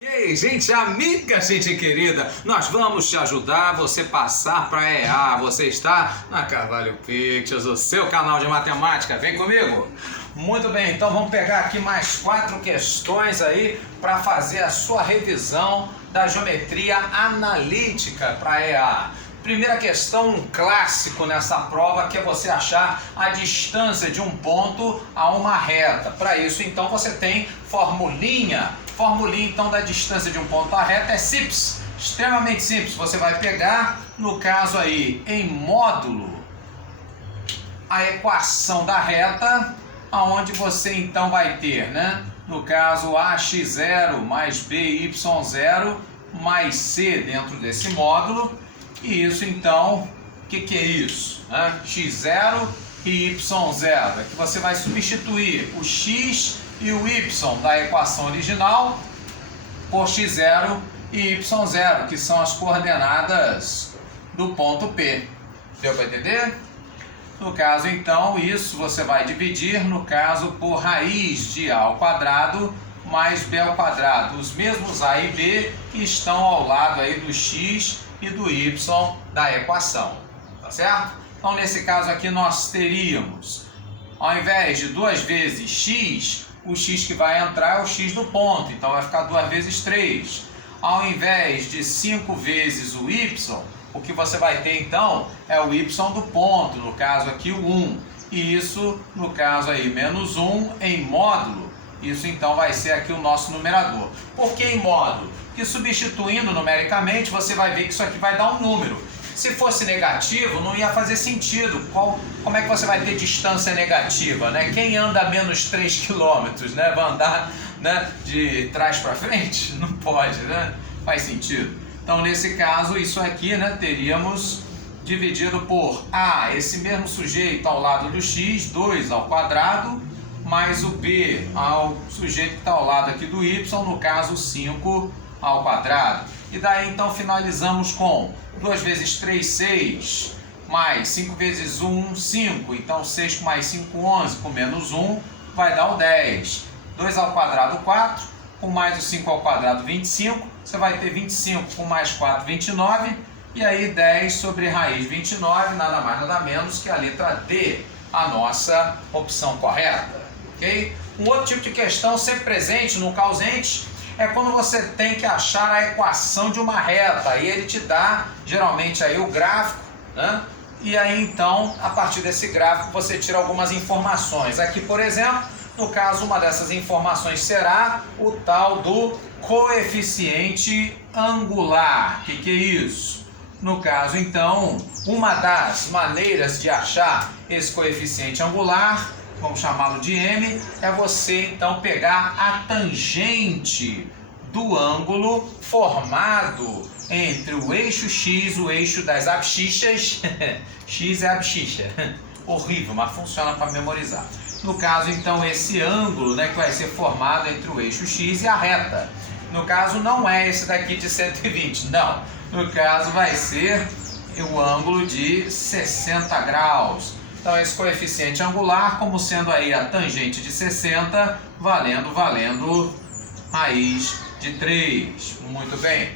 E aí, gente amiga, gente querida, nós vamos te ajudar você passar para EA. Você está na Carvalho Pictures, o seu canal de matemática. Vem comigo? Muito bem, então vamos pegar aqui mais 4 questões aí para fazer a sua revisão da geometria analítica para EA. Primeira questão, um clássico nessa prova, que é você achar a distância de um ponto a uma reta. Para isso, então, você tem formulinha. Formulinha, então, da distância de um ponto à reta é simples, extremamente simples. Você vai pegar, no caso aí, em módulo, a equação da reta, aonde você, então, vai ter, né? No caso, ax0 mais by0 mais c dentro desse módulo. E isso, então, o que é isso? x0 e y0. Aqui você vai substituir o x e o y da equação original por x0 e y0, que são as coordenadas do ponto P. Deu para entender? No caso, então, isso você vai dividir, no caso, por raiz de a ao quadrado mais b ao quadrado. Os mesmos a e b que estão ao lado aí do x e do y da equação, tá certo? Então, nesse caso aqui, nós teríamos, ao invés de 2 vezes x, o x que vai entrar é o x do ponto, então vai ficar 2 vezes 3. Ao invés de 5 vezes o y, o que você vai ter, então, é o y do ponto, no caso aqui o 1. E isso, no caso aí, menos 1 em módulo. Isso, então, vai ser aqui o nosso numerador. Por que em módulo? Porque substituindo numericamente, você vai ver que isso aqui vai dar um número. Se fosse negativo, não ia fazer sentido. Como é que você vai ter distância negativa, né? Quem anda menos 3 km, né? Vai andar, né, de trás para frente? Não pode, né? Faz sentido. Então, nesse caso, isso aqui, né, teríamos dividido por A, esse mesmo sujeito ao lado do x, 2 ao quadrado, mais o B ao sujeito que está ao lado aqui do y, no caso 5 ao quadrado. E daí então finalizamos com 2 vezes 3, 6, mais 5 vezes 1, 5. Então 6 com mais 5, 11, com menos 1 vai dar o 10. 2 ao quadrado, 4, com mais o 5 ao quadrado, 25. Você vai ter 25 com mais 4, 29. E aí 10 sobre raiz 29, nada mais nada menos que a letra D, a nossa opção correta. Okay? Um outro tipo de questão sempre presente no causente é quando você tem que achar a equação de uma reta, e ele te dá geralmente aí o gráfico, né? E aí então, a partir desse gráfico, você tira algumas informações. Aqui, por exemplo, no caso, uma dessas informações será o tal do coeficiente angular. O que é isso? No caso, então, uma das maneiras de achar esse coeficiente angular, vamos chamá-lo de M, é você então pegar a tangente do ângulo formado entre o eixo X, o eixo das abscissas, X é abscissa, horrível, mas funciona para memorizar. No caso, então, esse ângulo, né, que vai ser formado entre o eixo X e a reta. No caso, não é esse daqui de 120, não. No caso, vai ser o ângulo de 60 graus. Então, esse coeficiente angular, como sendo aí a tangente de 60, valendo raiz de 3. Muito bem.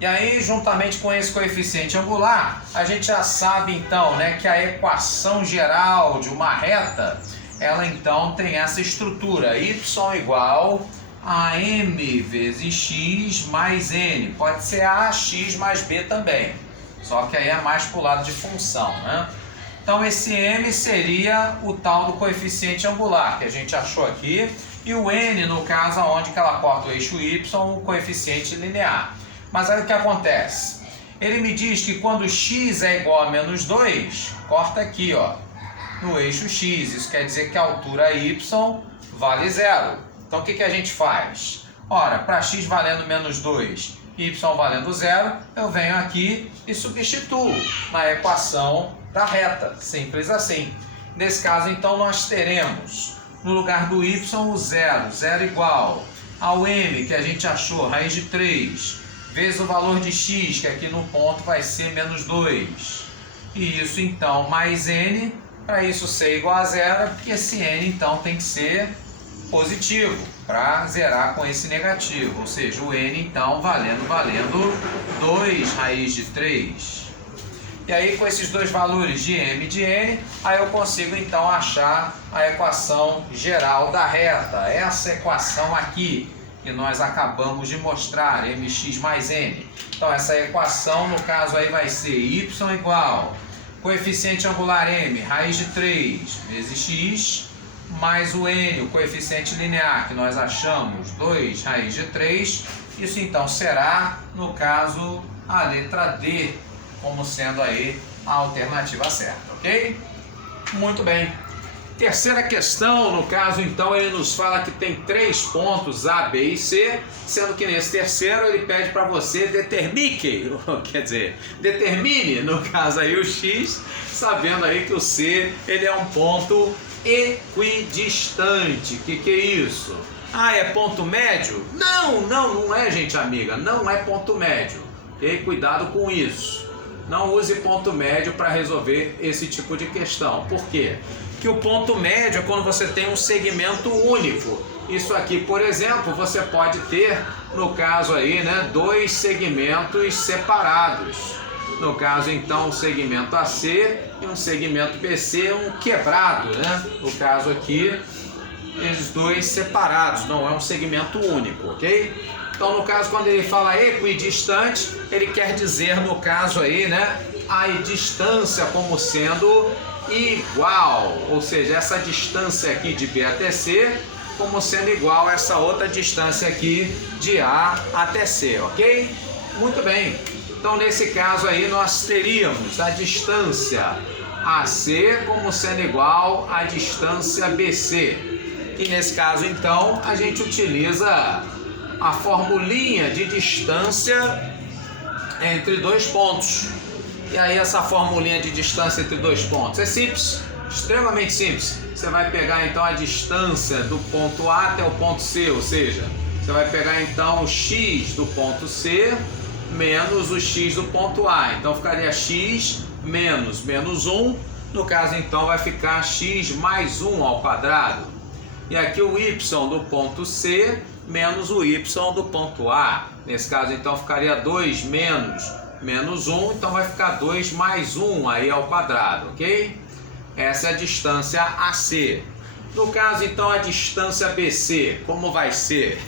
E aí, juntamente com esse coeficiente angular, a gente já sabe, então, né, que a equação geral de uma reta, ela, então, tem essa estrutura. Y igual a m vezes x mais n. Pode ser ax mais b também. Só que aí é mais para o lado de função, né? Então, esse m seria o tal do coeficiente angular, que a gente achou aqui, e o n, no caso, onde que ela corta o eixo y, o coeficiente linear. Mas aí o que acontece? Ele me diz que quando x é igual a menos 2, corta aqui, ó, no eixo x. Isso quer dizer que a altura y vale 0. Então, o que a gente faz? Ora, para x valendo menos 2, y valendo 0, eu venho aqui e substituo na equação da reta, simples assim. Nesse caso, então, nós teremos, no lugar do y, o 0, 0 igual ao m, que a gente achou, raiz de 3, vezes o valor de x, que aqui no ponto vai ser menos 2. E isso, então, mais n, para isso ser igual a 0, porque esse n, então, tem que ser positivo, para zerar com esse negativo, ou seja, o n então valendo 2 raiz de 3. E aí com esses dois valores de m e de n, aí eu consigo então achar a equação geral da reta, essa equação aqui que nós acabamos de mostrar, mx mais n. Então essa equação no caso aí vai ser y igual coeficiente angular m, raiz de 3 vezes x, mais o n, o coeficiente linear que nós achamos, 2 raiz de 3, isso então será, no caso, a letra D, como sendo aí a alternativa certa, ok? Muito bem. Terceira questão, no caso então, ele nos fala que tem 3 pontos A, B e C, sendo que nesse terceiro ele pede para você determine, no caso aí o X, sabendo aí que o C, ele é um ponto equidistante. Que é isso? Ah, é ponto médio? Não é, gente amiga, não é ponto médio, ok? Cuidado com isso. Não use ponto médio para resolver esse tipo de questão. Por quê? Que o ponto médio é quando você tem um segmento único. Isso aqui, por exemplo, você pode ter, no caso aí, né, 2 segmentos separados. No caso, então, um segmento AC e um segmento BC, um quebrado, né? No caso aqui, eles dois separados, não é um segmento único, ok? Então, no caso, quando ele fala equidistante, ele quer dizer, no caso aí, né, a distância como sendo igual, ou seja, essa distância aqui de B até C como sendo igual a essa outra distância aqui de A até C, ok? Muito bem. Então, nesse caso aí, nós teríamos a distância AC como sendo igual à distância BC. E nesse caso, então, a gente utiliza a formulinha de distância entre dois pontos. E aí essa formulinha de distância entre dois pontos é simples, extremamente simples. Você vai pegar então a distância do ponto A até o ponto C, ou seja, você vai pegar então o x do ponto C menos o x do ponto A. Então ficaria x menos 1, no caso então vai ficar x mais 1 ao quadrado. E aqui o y do ponto C menos o y do ponto A. Nesse caso então ficaria 2 menos 1, então vai ficar 2 mais 1 aí ao quadrado, ok? Essa é a distância AC. No caso então a distância BC, como vai ser?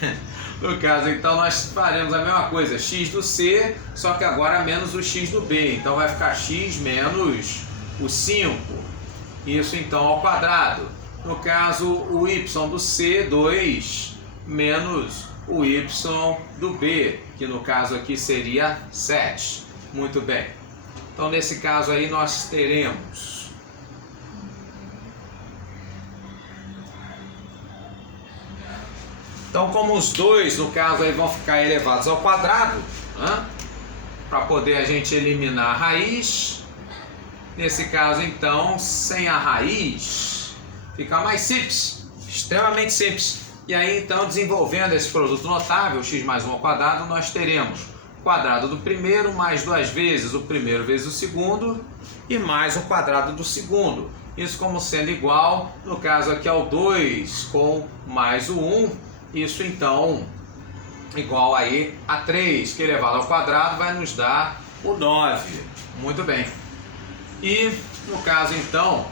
No caso então nós faremos a mesma coisa, x do C, só que agora menos o x do B, então vai ficar x menos o 5, isso então ao quadrado. No caso o y do C, 2 menos o y do B, que no caso aqui seria 7. Muito bem. Então nesse caso aí nós teremos então, como os dois no caso aí vão ficar elevados ao quadrado, né? Para poder a gente eliminar a raiz. Nesse caso então, sem a raiz, fica mais simples, extremamente simples. E aí então, desenvolvendo esse produto notável, x mais 1 ao quadrado, nós teremos o quadrado do primeiro mais 2 vezes o primeiro vezes o segundo e mais o quadrado do segundo. Isso como sendo igual, no caso aqui ao 2 com mais o 1, isso então igual aí a 3, que elevado ao quadrado vai nos dar o 9. Muito bem. E no caso então,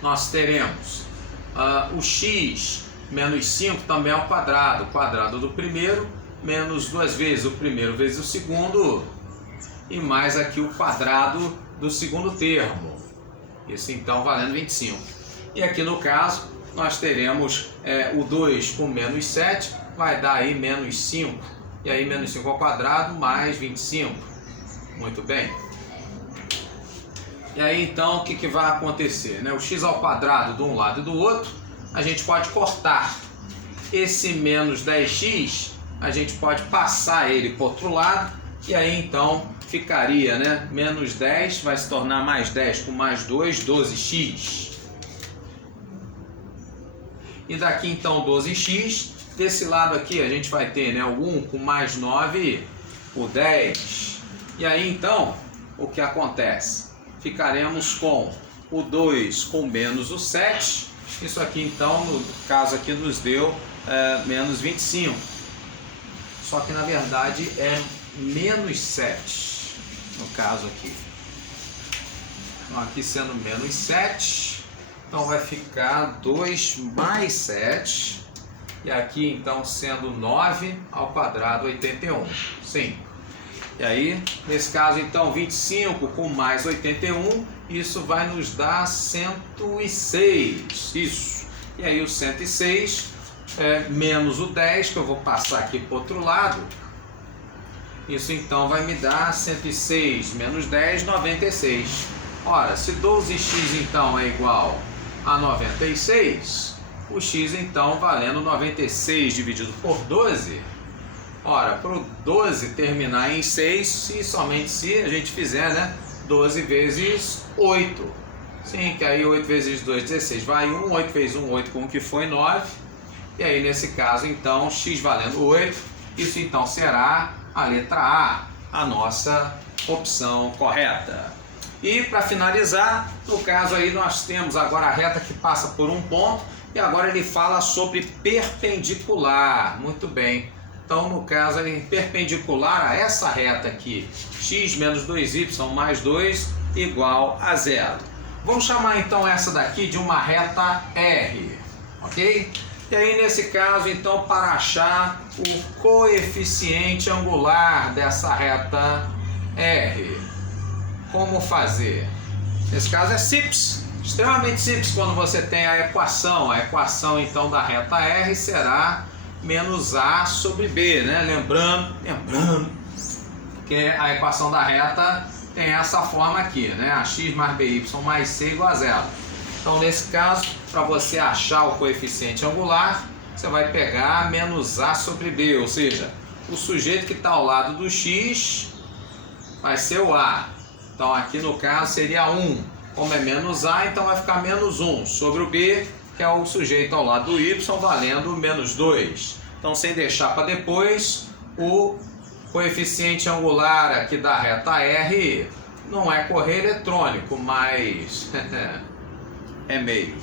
nós teremos o x menos 5 também ao quadrado, o quadrado do primeiro, menos 2 vezes o primeiro vezes o segundo, e mais aqui o quadrado do segundo termo, isso então valendo 25. E aqui no caso, nós teremos o 2 com menos 7, vai dar aí menos 5, e aí menos 5 ao quadrado mais 25, muito bem. E aí então, o que vai acontecer, né? O x ao quadrado de um lado e do outro, a gente pode cortar. Esse menos 10x, a gente pode passar ele para o outro lado, e aí então ficaria, né? Menos 10 vai se tornar mais 10 com mais 2, 12x. E daqui então 12x, desse lado aqui a gente vai ter, né, o 1 com mais 9, o 10. E aí então, o que acontece? Ficaremos com o 2 com menos o 7, Isso aqui então, no caso aqui, nos deu menos 25. Só que na verdade é menos 7, no caso aqui. Então aqui sendo menos 7, então vai ficar 2 mais 7. E aqui então sendo 9 ao quadrado 81. Sim. E aí, nesse caso então 25 com mais 81, isso vai nos dar 106. Isso. E aí o 106 menos o 10, que eu vou passar aqui para o outro lado. Isso então vai me dar 106 menos 10, 96. Ora, se 12x então é igual a 96, o x então valendo 96 dividido por 12. Ora, para o 12 terminar em 6, se somente se a gente fizer, né, 12 vezes 8. Sim, que aí 8 vezes 2, 16, vai 1, 8 vezes 1, 8 com 1 que foi 9. E aí nesse caso então, x valendo 8, isso então será a letra A nossa opção correta. E para finalizar, no caso aí nós temos agora a reta que passa por um ponto, e agora ele fala sobre perpendicular. Muito bem. Então, no caso, ele perpendicular a essa reta aqui, x menos 2y mais 2 igual a 0. Vamos chamar então essa daqui de uma reta R, ok? E aí, nesse caso, então, para achar o coeficiente angular dessa reta R, como fazer? Nesse caso é simples, extremamente simples quando você tem a equação. A equação então da reta R será menos A sobre B, né? Lembrando que a equação da reta tem essa forma aqui, né? Ax mais by mais c igual a 0. Então, nesse caso, para você achar o coeficiente angular, você vai pegar menos A sobre B, ou seja, o sujeito que está ao lado do x vai ser o A. Então, aqui no caso seria 1. Como é menos A, então vai ficar menos 1 sobre o B, que é o sujeito ao lado do y, valendo menos 2. Então, sem deixar para depois, o coeficiente angular aqui da reta R não é correio eletrônico, mas é meio.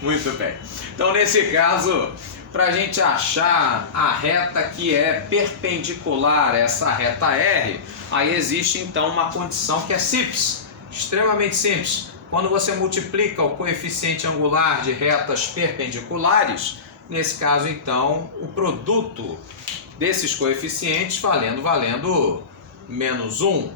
Muito bem. Então, nesse caso, para a gente achar a reta que é perpendicular a essa reta R, aí existe então uma condição que é simples, extremamente simples. Quando você multiplica o coeficiente angular de retas perpendiculares, nesse caso então o produto desses coeficientes valendo menos 1,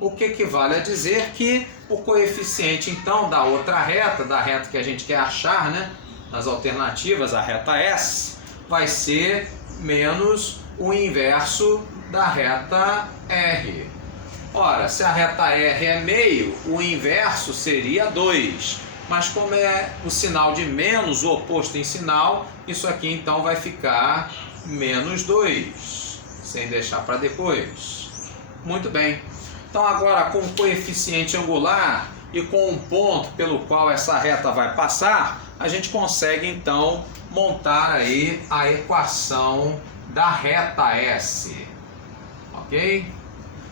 o que equivale a dizer que o coeficiente então da outra reta, da reta que a gente quer achar, né, nas alternativas, a reta S, vai ser menos o inverso da reta R. Ora, se a reta R é meio, o inverso seria 2. Mas como é o sinal de menos, o oposto em sinal, isso aqui então vai ficar menos 2, sem deixar para depois. Muito bem. Então agora com o coeficiente angular e com um ponto pelo qual essa reta vai passar, a gente consegue então montar aí a equação da reta S. Ok?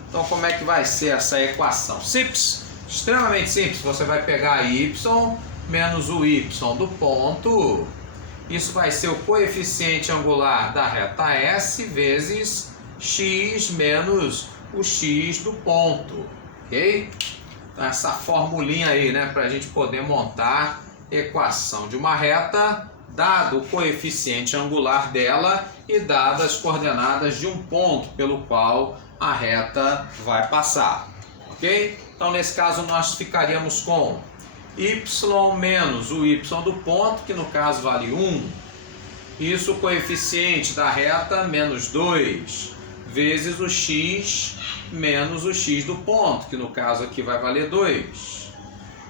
Então, como é que vai ser essa equação? Simples, extremamente simples. Você vai pegar y menos o y do ponto. Isso vai ser o coeficiente angular da reta S vezes x menos o x do ponto. Ok? Então, essa formulinha aí, né, para a gente poder montar a equação de uma reta, dado o coeficiente angular dela e dadas as coordenadas de um ponto pelo qual a reta vai passar, ok? Então, nesse caso, nós ficaríamos com y menos o y do ponto, que no caso vale 1, isso o coeficiente da reta menos 2, vezes o x menos o x do ponto, que no caso aqui vai valer 2.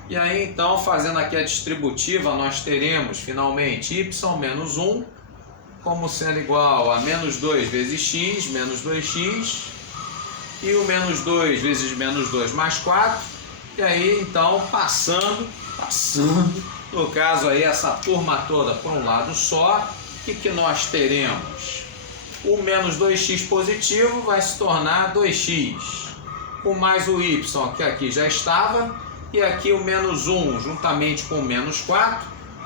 E aí, então, fazendo aqui a distributiva, nós teremos, finalmente, y menos 1, como sendo igual a menos 2 vezes x, menos 2x, e o menos 2 vezes menos 2 mais 4, e aí então passando, no caso aí essa turma toda por um lado só, o que nós teremos? O menos 2x positivo vai se tornar 2x, o mais o y que aqui já estava, e aqui o menos 1 juntamente com o menos 4,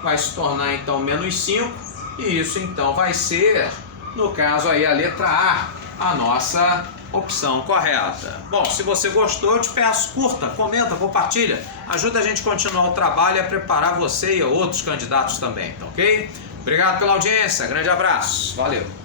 vai se tornar então menos 5, e isso então vai ser, no caso aí, a letra A nossa opção correta. Bom, se você gostou, eu te peço, curta, comenta, compartilha, ajuda a gente a continuar o trabalho e a preparar você e outros candidatos também, tá ok? Obrigado pela audiência, grande abraço, valeu!